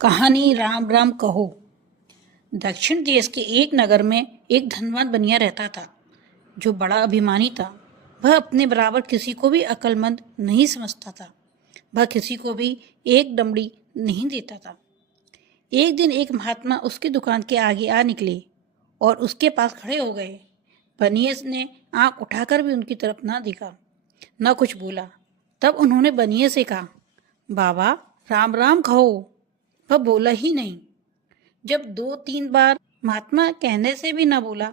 कहानी राम राम कहो। दक्षिण देश के एक नगर में एक धनवान बनिया रहता था जो बड़ा अभिमानी था। वह अपने बराबर किसी को भी अक्लमंद नहीं समझता था। वह किसी को भी एक दमड़ी नहीं देता था। एक दिन एक महात्मा उसकी दुकान के आगे आ निकले और उसके पास खड़े हो गए। बनिए ने आंख उठाकर भी उनकी तरफ ना देखा, न कुछ बोला। तब उन्होंने बनिए से कहा, बाबा राम राम कहो। वह बोला ही नहीं। जब 2-3 बार महात्मा कहने से भी न बोला,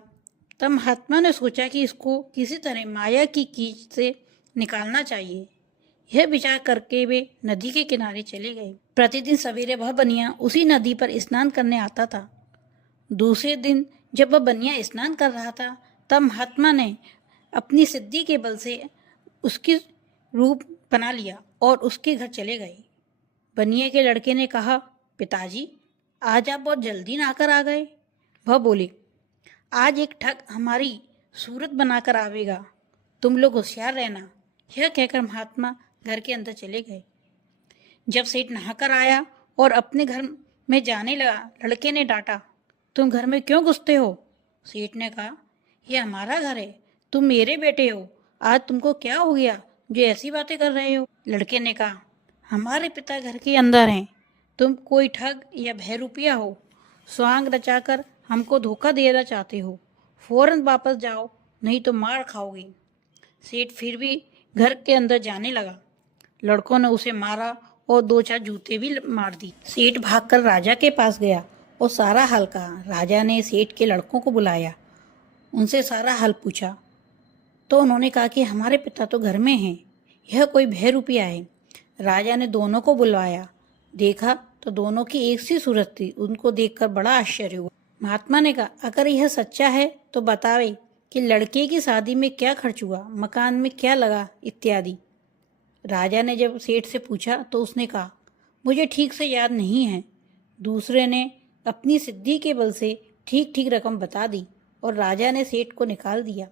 तब महात्मा ने सोचा कि इसको किसी तरह माया की कीच से निकालना चाहिए। यह विचार करके वे नदी के किनारे चले गए। प्रतिदिन सवेरे वह बनिया उसी नदी पर स्नान करने आता था। दूसरे दिन जब वह बनिया स्नान कर रहा था, तब महात्मा ने अपनी सिद्धि के बल से उसकी रूप बना लिया और उसके घर चले गए। बनिए के लड़के ने कहा, पिताजी आज आप बहुत जल्दी नहाकर आ गए। वह बोले, आज एक ठग हमारी सूरत बनाकर आवेगा, तुम लोग होशियार रहना। यह कहकर महात्मा घर के अंदर चले गए। जब सेठ नहाकर आया और अपने घर में जाने लगा, लड़के ने डांटा, तुम घर में क्यों घुसते हो? सेठ ने कहा, यह हमारा घर है, तुम मेरे बेटे हो, आज तुमको क्या हो गया जो ऐसी बातें कर रहे हो? लड़के ने कहा, हमारे पिता घर के अंदर हैं, तुम कोई ठग या बहरूपिया हो, स्वांग रचाकर हमको धोखा देना चाहते हो। फौरन वापस जाओ, नहीं तो मार खाओगे। सेठ फिर भी घर के अंदर जाने लगा। लड़कों ने उसे मारा और 2-4 जूते भी मार दी। सेठ भागकर राजा के पास गया और सारा हाल कहा। राजा ने सेठ के लड़कों को बुलाया, उनसे सारा हाल पूछा तो उन्होंने कहा कि हमारे पिता तो घर में हैं, यह कोई बहरूपिया है। राजा ने दोनों को बुलवाया, देखा तो दोनों की एक सी सूरत थी। उनको देखकर बड़ा आश्चर्य हुआ। महात्मा ने कहा, अगर यह सच्चा है तो बतावे कि लड़के की शादी में क्या खर्च हुआ, मकान में क्या लगा इत्यादि। राजा ने जब सेठ से पूछा तो उसने कहा, मुझे ठीक से याद नहीं है। दूसरे ने अपनी सिद्धि के बल से ठीक ठीक रकम बता दी और राजा ने सेठ को निकाल दिया।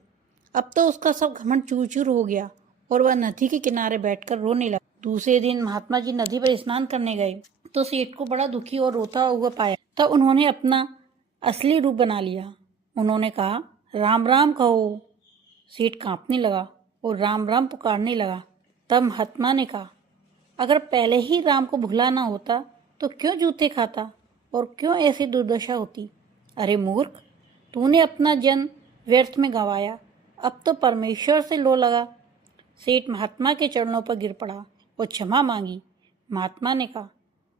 अब तो उसका सब घमंड चूर चूर हो गया और वह नदी के किनारे बैठकर रोने लगा। दूसरे दिन महात्मा जी नदी पर स्नान करने गए तो सेठ को बड़ा दुखी और रोता हुआ पाया। तब उन्होंने अपना असली रूप बना लिया। उन्होंने कहा, राम राम कहो। सेठ कांपने लगा और राम राम पुकारने लगा। तब महात्मा ने कहा, अगर पहले ही राम को भुला ना होता तो क्यों जूते खाता और क्यों ऐसी दुर्दशा होती? अरे मूर्ख, तूने अपना जन्म व्यर्थ में गंवाया, अब तो परमेश्वर से लो लगा। सेठ महात्मा के चरणों पर गिर पड़ा और क्षमा मांगी। महात्मा ने कहा,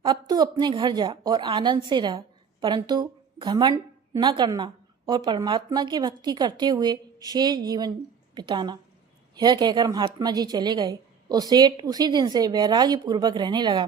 अब तू अपने घर जा और आनंद से रह, परंतु घमंड न करना और परमात्मा की भक्ति करते हुए शेष जीवन बिताना। यह कहकर महात्मा जी चले गए और सेठ उसी दिन से वैराग्य पूर्वक रहने लगा।